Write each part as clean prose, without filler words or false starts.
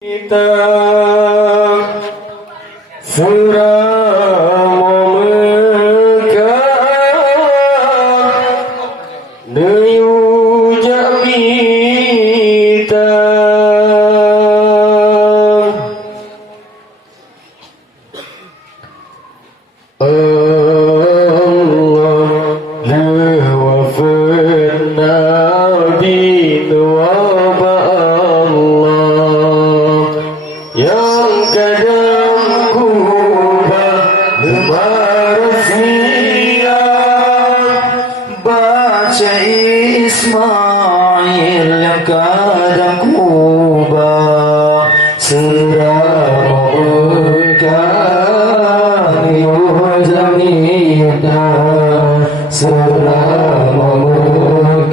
Kita surah memegah Deyu jamita Allah wafirna binwa yang kadang kubah bermarusia baca Ismail yang kadang kubah surah kami jamita surah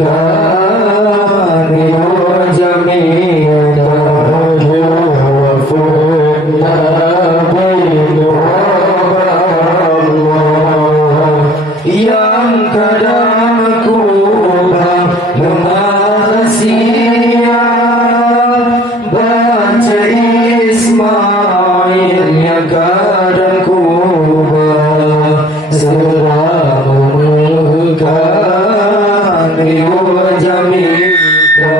kami jamita yang kadang kubah mengasia baca Ismail yang kadang kubah surah kami jamita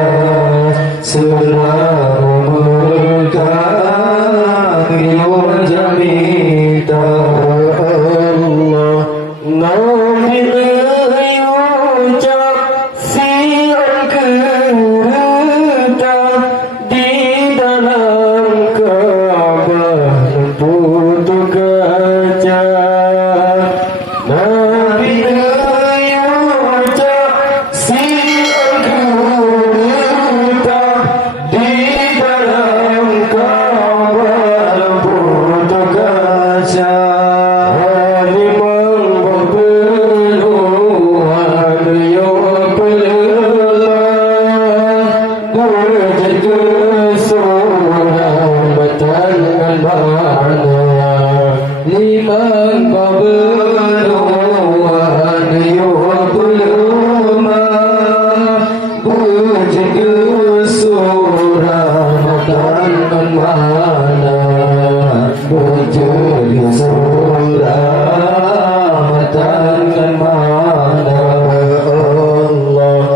surah kami jamita Allah Nabi ucap siang kereta di dalam Ka'bah putu kaca Nabi ucap siang kereta di dalam Ka'bah putu kaca liman qabluhan yuqluma bujidu surah matan mana bujidu surah matan mana Allah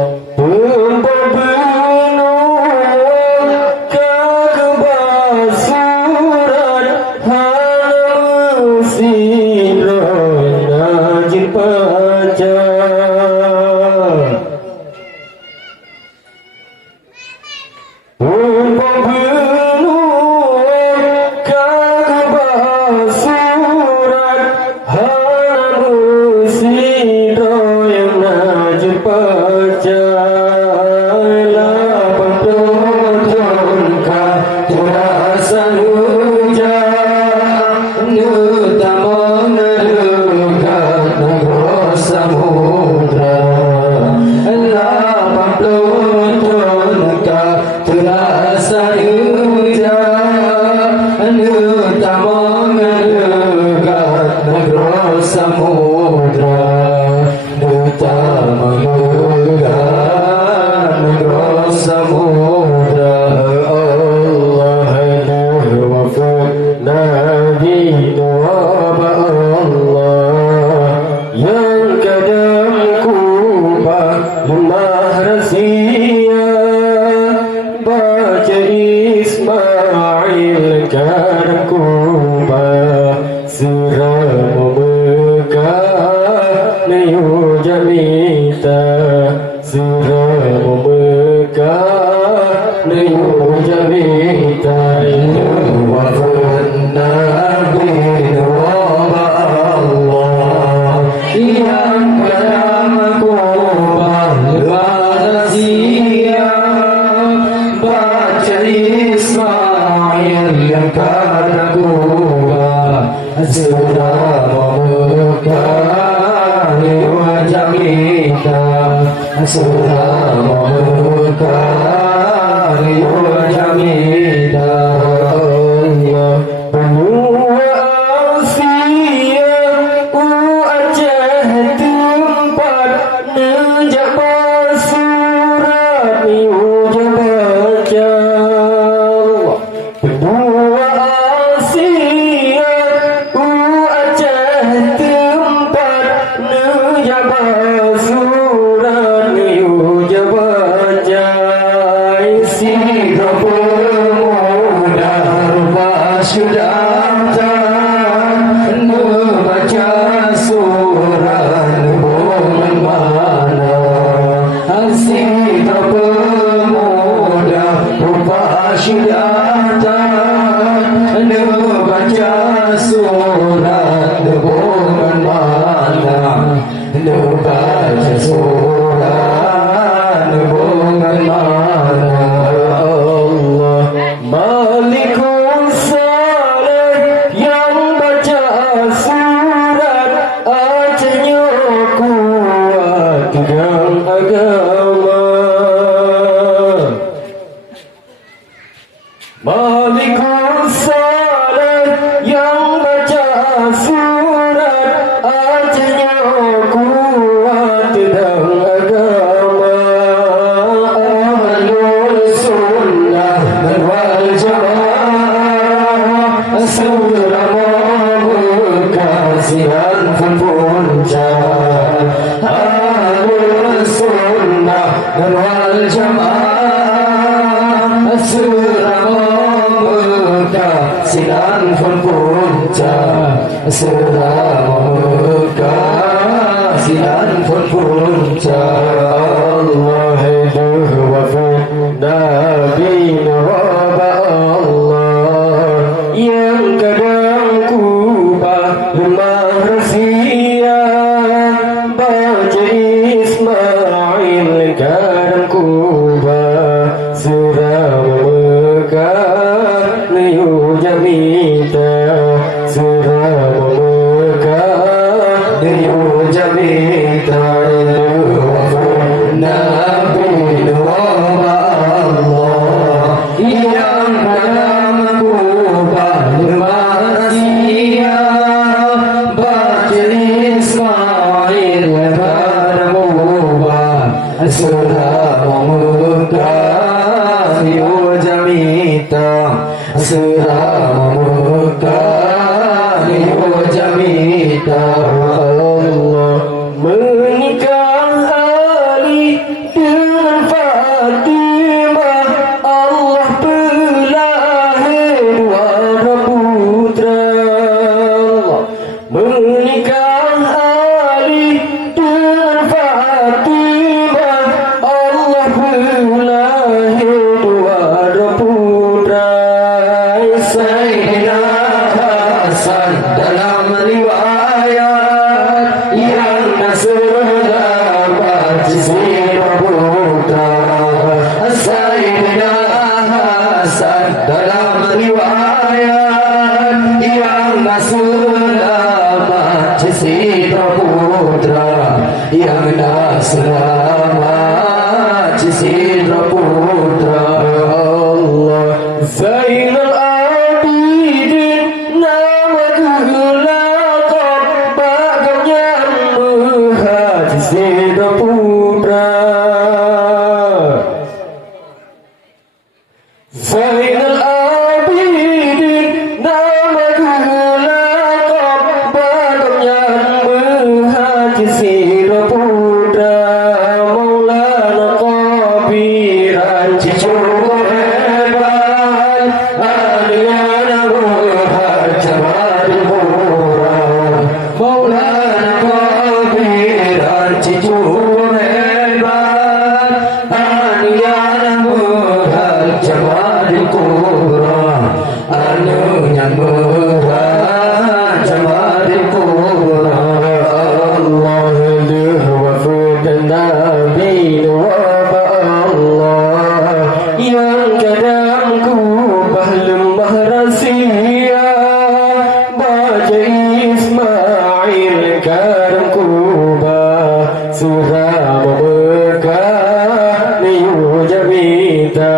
Ismail kadang kubah surah memegah Deyu jamita surah memegah Deyu jamita wafirna binwa Allah yang kadang kubah bermarusia baca Ismail yang kadang kubah surah kami jamita surah kami jamita Allah benua Asia Aceh tempat nejak surat ni baca dan wal jamaah Surama Mekah sinan pun puncak Surama Mekah sinan pun puncak Allah hidup wafat Nabi Nabi Allah yang kadang kubah lemah rahsia baca Ismail kadang kubah surah Mekah liu jamita surah Mekah liu jamita Nabi Allah yang kadang kubah lemah rahsia baca Ismail kadang kubah surah Mekah liu jamita surah Mekah liu jamita Allah menikah Ali dengan Fatimah Allah pelahir dua putra Allah menikah Ali dengan Fatimah Allah pelahir dua putra Sayyidina Hasan dalam riwayat yang Nasrullah bajisi putra Sayyidina Hasan dalam riwayat yang Nasrullah bajisi putra yang Nasrullah bajisi putra Allah Zainal Abidin nama gelakon bagamnya muhajir putra Zainal Abidin nama gelakon bagamnya muhajir putra Maulana Qabiran cucu hebat Aliana muhajir murah Maulana Qabiran cucu hebat Aliana muhajir murah anunya muhajir murah Allah lihu wafud Nabi Allah yang kadang kubah lemah rahsia baca Ismail kadang kubah surah Mekah liu jamita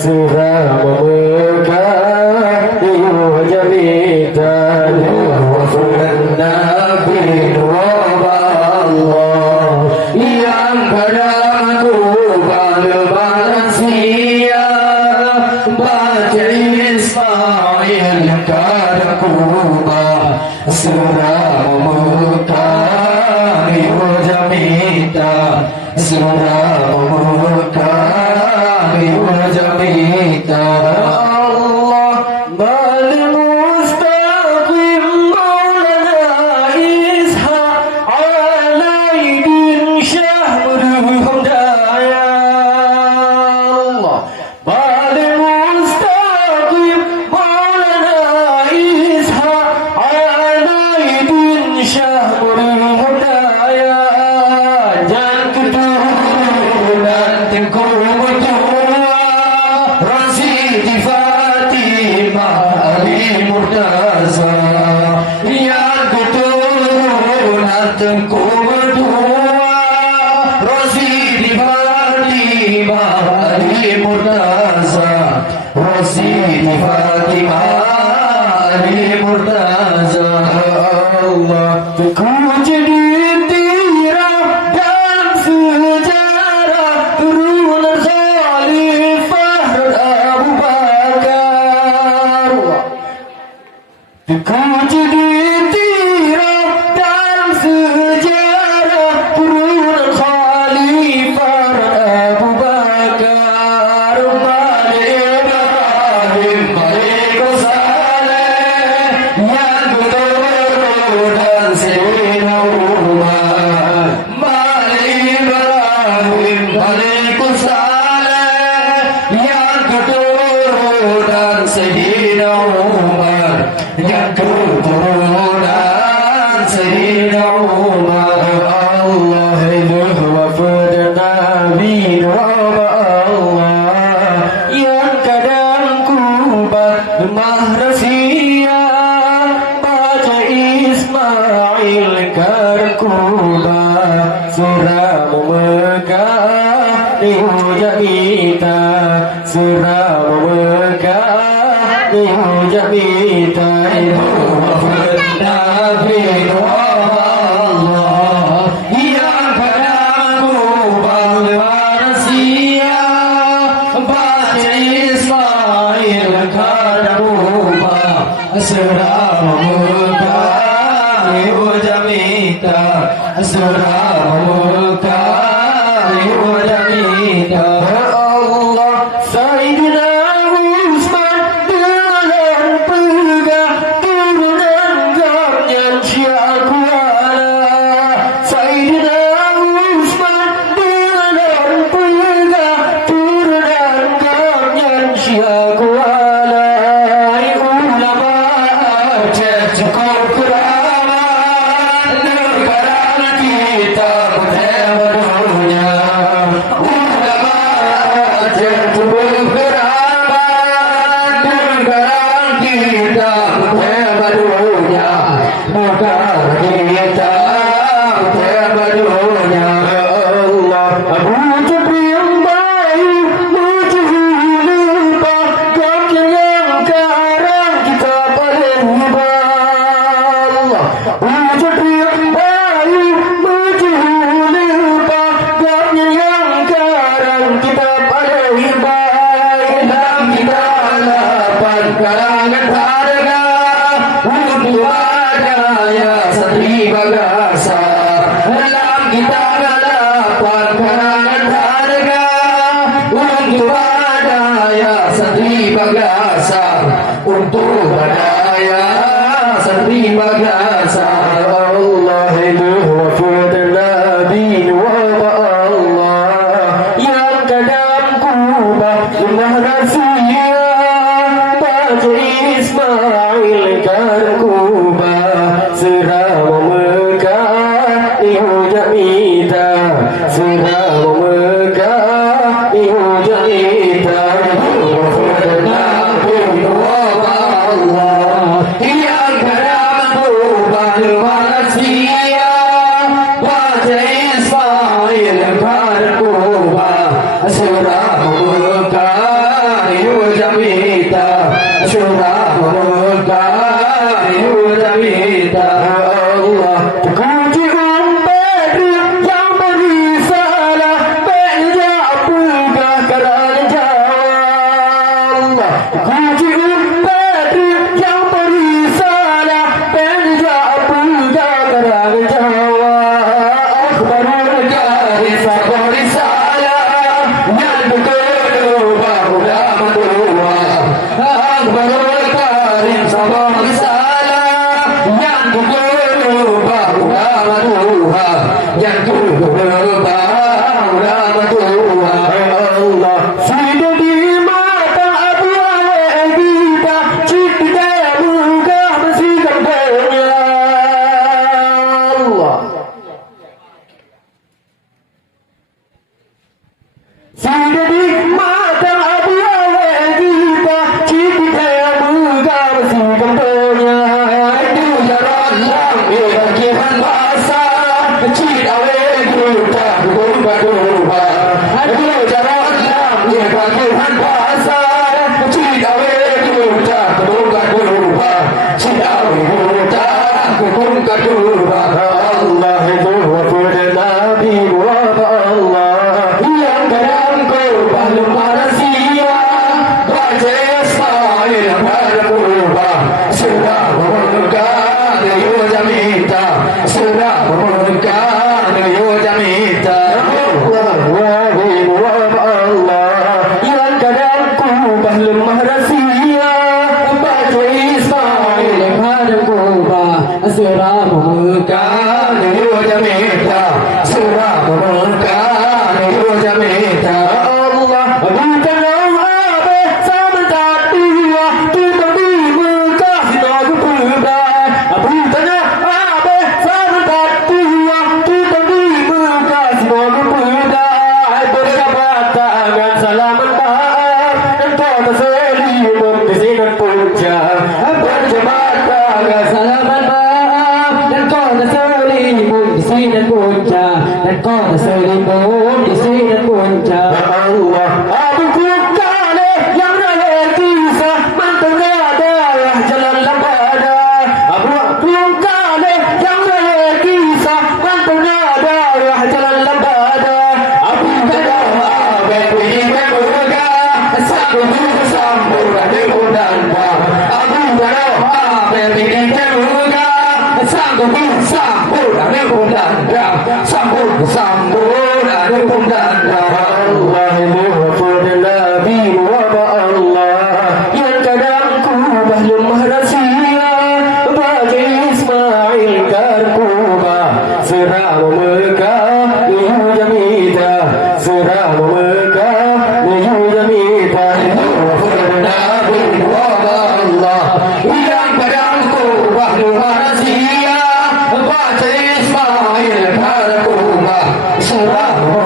surah Mekah liu jamita wafud Nabi Allah yang kadang kubah lemah rahsia baca Ismail kadang kubah surah Mekah liu jamita surah Mekah liu jamita Allah balik mustaqim Maulana Ishaq Alaidin Syahruhum Daya Allah balik mustaqim Maulana Ishaq Alaidin Syahruhum Daya jangan keturunan tengku betua Rasidi Fatimah Ali Murtaza yang keturunan tengku betua Rasidi Fatimah Ali Murtaza Rasidi Fatimah Ali Murtaza Allah ku jadi tiraf dan sejarah turunan Khalifah Abu Bakar ku jadi tiraf dan sejarah turunan Khalifah dan keturunan Sayyidina Umar. Allah hidup wafat Nabi Allah yang kadang kubah mahrasia baca Ismail karkuba surah Mekah di hujat kita surah Mekah di hujat kita itu wafat Nabi Allah yang kadang kubah mahrasia baca Ismail karkuba surah Mekah jamita surah Mekah jamita. Allah Sayyidina Utsman dengan pegang turunan gamnya Syakuala. Sayyidina Utsman dengan pegang turunan gamnya Syakuala. Ulama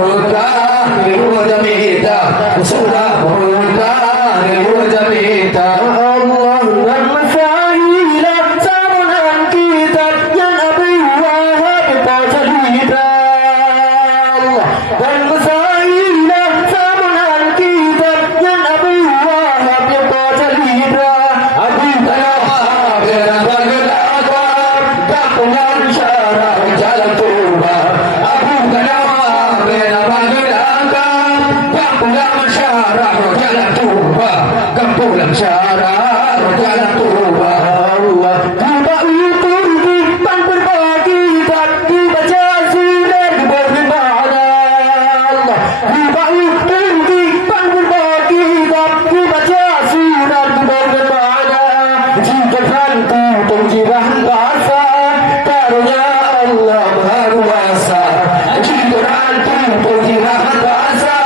muka jamita sudah muka jamita Allah dan masaila sabunan kita yang Nabi Wahab pasalita Allah dan masaila sabunan kita yang Nabi Wahab pasalita Abu Talha berabagalaga kapungan syarah jalan tuba Abu Talha berabagalaga kapungan syarah jalan tuba kapungan syarah jalan tuba Allah kita utur pan berbagi dan dibaca surat bermakna Allah kita utur pan berbagi dan dibaca surat bermakna jika hantu penjiran bahasa karunia Allah Maha Kuasa jika hantu penjiran bahasa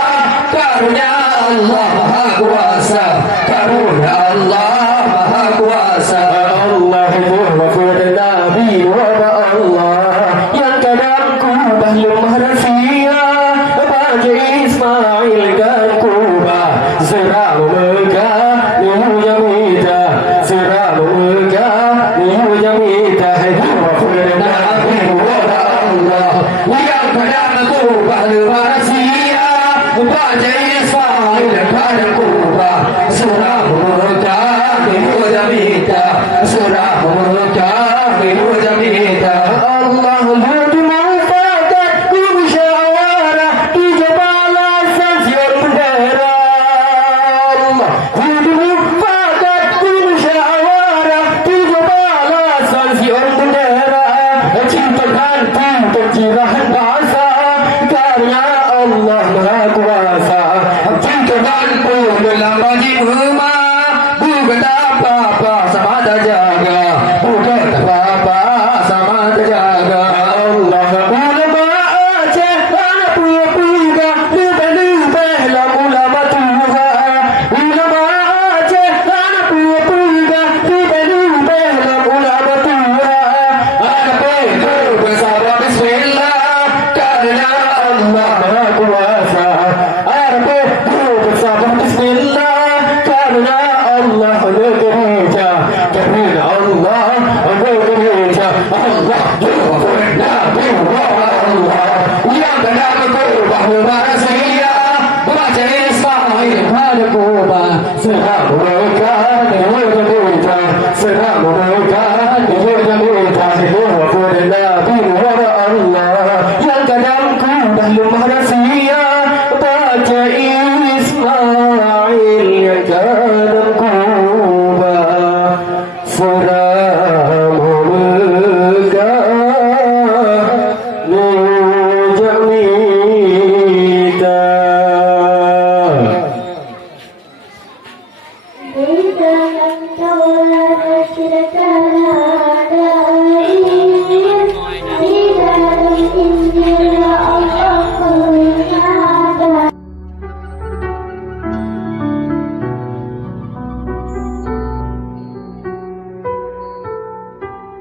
karunia Allah Maha Kuasa karunia Allah Maha Kuasa Allah wafat Nabi wa Allah yang kadang kubah lemah rahsia Baca Ismail dan kubah serah megah liu jamita serah megah liu jamita wafat Nabi wa Allah yang kadang kubah lemah rahsia Baca Ismail dan kubah serah megah liu jamita serah megah liu jamita Allah lebih manfaat musyawarah di jabal stasiun bendera Allah lebih manfaat musyawarah di jabal stasiun bendera ciptakan pencerahan bahasa karya Allah Maha Kuasa ciptakan dalam bagi rumah bukan apa-apa sama terjaga bukan apa-apa sama terjaga Allah ulama Aceh anak puya-puya lebih-lebih lah ulama Tuhan ulama Aceh anak puya-puya lebih-lebih lah ulama Tuhan anak puya bersama bismillah karena Allah Maha Kuasa anak puya bersama bismillah karena Allah bekerja karena Allah bekerja Allah Nabi Allah yang benar berubah berhasil baca Ismail pada kubah serah mereka bekerja serah mereka bekerja wafat Nabi Allah yang kadang kubah lemah rahsia baca